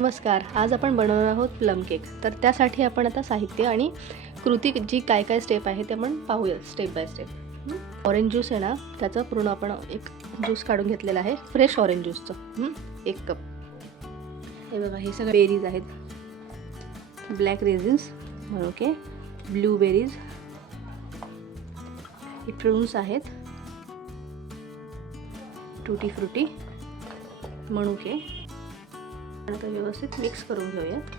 नमस्कार. आज आपण बनवणार आहोत प्लम केक. तर त्यासाठी आपण आता साहित्य आणि कृती जी काय काय स्टेप आहे ते आपण पाहूया step by step. Orange juice आहे ना, त्याचं पूर्ण आपण एक ज्यूस काढून घेतलेला आहे, फ्रेश ऑरेंज ज्यूसचं 1 कप. हे बघा, हे सगळे बेरीज आहेत. ब्लॅक रेझिन्स, ओके, ब्लूबेरीज, हे प्रून्स आहेत, टूटी फ्रुटी, मनुके. आता व्यवस्थित मिक्स करून घेऊयात.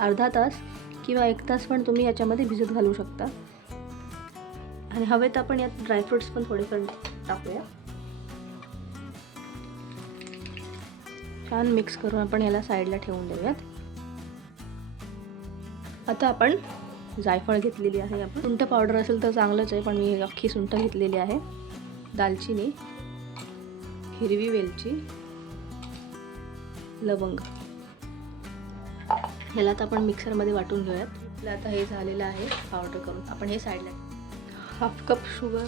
अर्धा तास किंवा 1 तास पण तुम्ही याच्यामध्ये भिजत घालू शकता. आणि हवे तर आपण यात ड्रायफ्रुट्स पण थोडेफार टाकूया. छान मिक्स करून आपण याला साईडला ठेवून देऊयात. आता आपण जायफळ घेतलेली आहे. आपण सुंठ पावडर असेल तर चांगलंच आहे, पण मी अख्खी सुंठ घेतलेली आहे. दालचिनी, हिरवी वेलची, लवंग. ह्याला आता आपण मिक्सरमध्ये वाटून घेऊयात. आता हे झालेलं आहे पावडर करून. आपण हे साईडला 1/2 कप शुगर,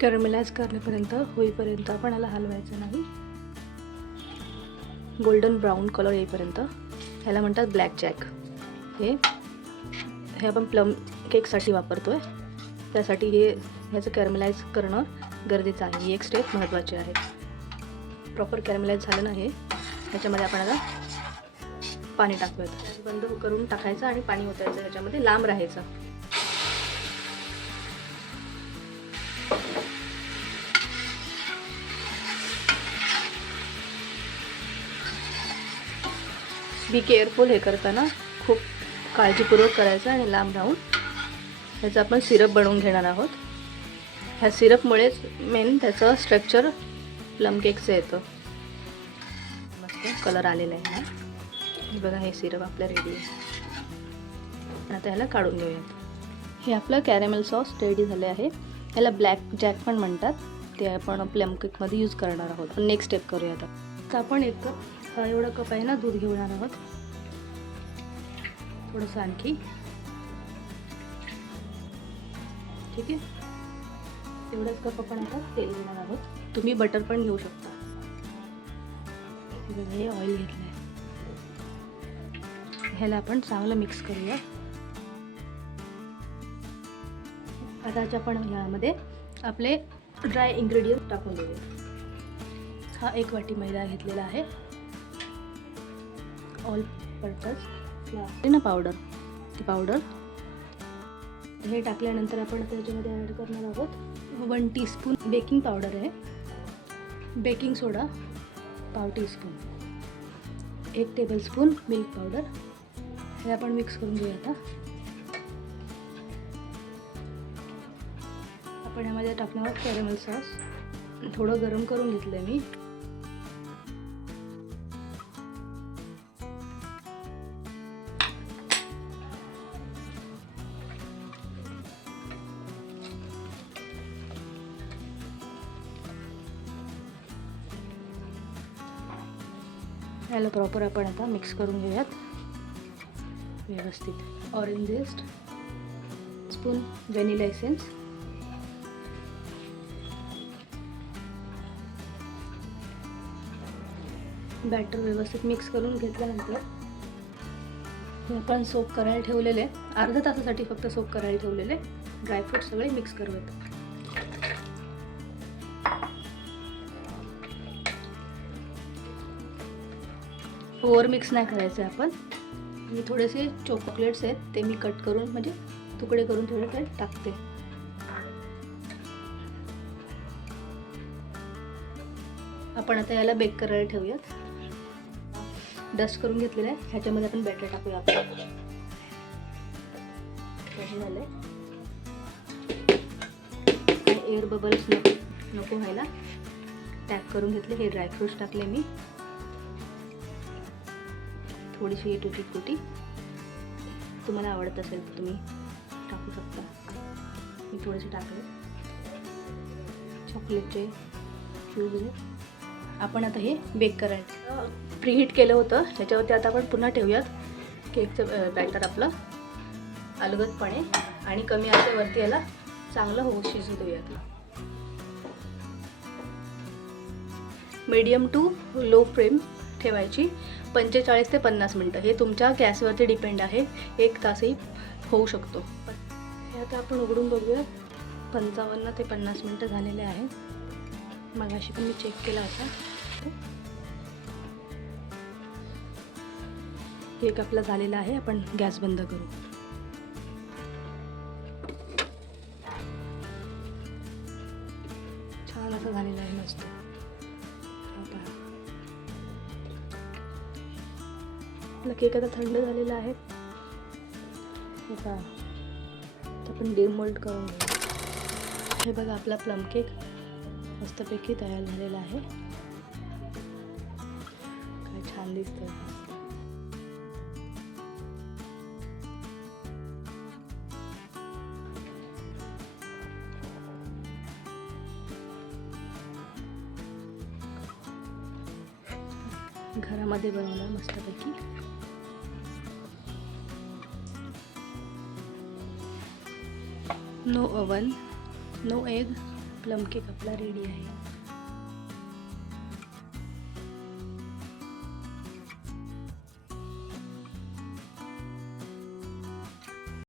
कॅरमलाइज करण्यापर्यंत होईपर्यंत आपण याला हलवायचं नाही. गोल्डन ब्राऊन कलर येईपर्यंत. ह्याला म्हणतात ब्लॅक जॅक. हे आपण प्लम केकसाठी वापरतोय, त्यासाठी ह्याचं कॅरमलाइज करणं गरजेचं आहे. ही एक स्टेप महत्त्वाची आहे. प्रॉपर कॅरमलाइज झालं नाही ह्याच्यामध्ये आपण आता पाणी टाकूयात. बंद करून टाकायचं आणि पाणी ओतायचं, ह्याच्यामध्ये लांब राहायचं. Be careful. हे करताना खूप काळजीपूर्वक करायचं आणि लांब राहून ह्याचं आपण सिरप बनवून घेणार आहोत. ह्या सिरपमुळेच मेन त्याचं स्ट्रक्चर प्लम केकचं येतं. मस्त कलर आलेला आहे ना. हे बघा, हे सिरप आपलं रेडी आहे. आता ह्याला काढून घेऊयात. हे आपलं कॅरेमेल सॉस रेडी झाले आहे. ह्याला ब्लॅक जॅक पण म्हणतात. ते आपण प्लम केकमध्ये यूज करणार आहोत. नेक्स्ट स्टेप करूया. आता आपण 1 कप, एवढा कप आहे ना, दूध घेणार आहोत. थोडंसं आणखी, ठीक आहे. एवढाच कप आपण आता तेल घेणार आहोत. तुम्ही बटर पण घेऊ शकता. हे ऑइल घेतलं आहे. ह्याला आपण चांगलं मिक्स करूया. आता आपण ह्यामध्ये आपले ड्राय इंग्रेडियंट टाकून देऊया. हा 1 वाटी मैदा घेतलेला आहे. ऑल पर्पज फ्लॉर ना पावडर, ती पावडर हे टाकल्यानंतर आपण त्याच्यामध्ये ॲड करणार आहोत 1 टीस्पून बेकिंग पावडर आहे. बेकिंग सोडा पाव टीस्पून, 1 टेबलस्पून मिल्क पावडर. हे आपण मिक्स करून घेऊया. आता आपण ह्यामध्ये टाकणार आहोत कॅरेमेल सॉस. थोडं गरम करून घेतलं आहे मी. याला प्रॉपर आपण आता मिक्स करून घेऊयात व्यवस्थित. Orange zest, spoon vanilla essence, batter व्यवस्थित मिक्स करून घेतल्यानंतर आपण सोक करायला ठेवलेले, अर्ध्या तासासाठी फक्त सोक करायला ठेवलेले ड्रायफ्रूट सगळे मिक्स करूयात. ओव्हर मिक्स नाही करायचं आपण. मी थोडेसे चॉकलेट्स आहेत, ते मी कट करून म्हणजे तुकडे करून थोडे ते टाकते. आपण आता याला बेक करायला ठेवूयात. डस्ट करून घेतलेलं आहे. ह्याच्यामध्ये आपण बॅटर टाकूया. झालंय. एअर बबल्स नको व्हायला टॅप करून घेतले. हे ड्रायफ्रूट्स टाकले मी. थोडीशी टुटी फुटी, तुम्हाला आवडत असेल तर तुम्ही टाकू शकता. मी थोडेसे टाकले. चॉकलेटचे फ्यूज. आपण आता हे बेक करायचं. प्रीहीट केलं होतं त्याच्यावरती आता आपण पुन्हा ठेवूयात केकचं बॅटर आपलं अलगदपणे आणि कमी आचेवरती याला चांगलं शिजू देऊयात. मीडियम टू लो फ्लेम ठेवायची 45 ते 50 मिनटं. हे तुमच्या गॅसवरती डिपेंड आहे. 1 तासही होऊ शकतो. हे आता आपण उघडून बघूया. 55 ते 50 मिनटं झालेले आहे. मगाशी पण मी चेक केला होता. केक आपला झालेला आहे. आपण गॅस बंद करू. छान असं झालेलं आहे मस्त. आपला केक आता थंड झालेला आहे. आता आपण डिमोल्ड करून घेऊ. हे बघा आपला प्लम केक मस्तपैकी तयार झालेला आहे. काय छान दिसतंय. घरामध्ये बनवला मस्तपैकी. No oven, no egg, plum cake आपला रेडी आहे.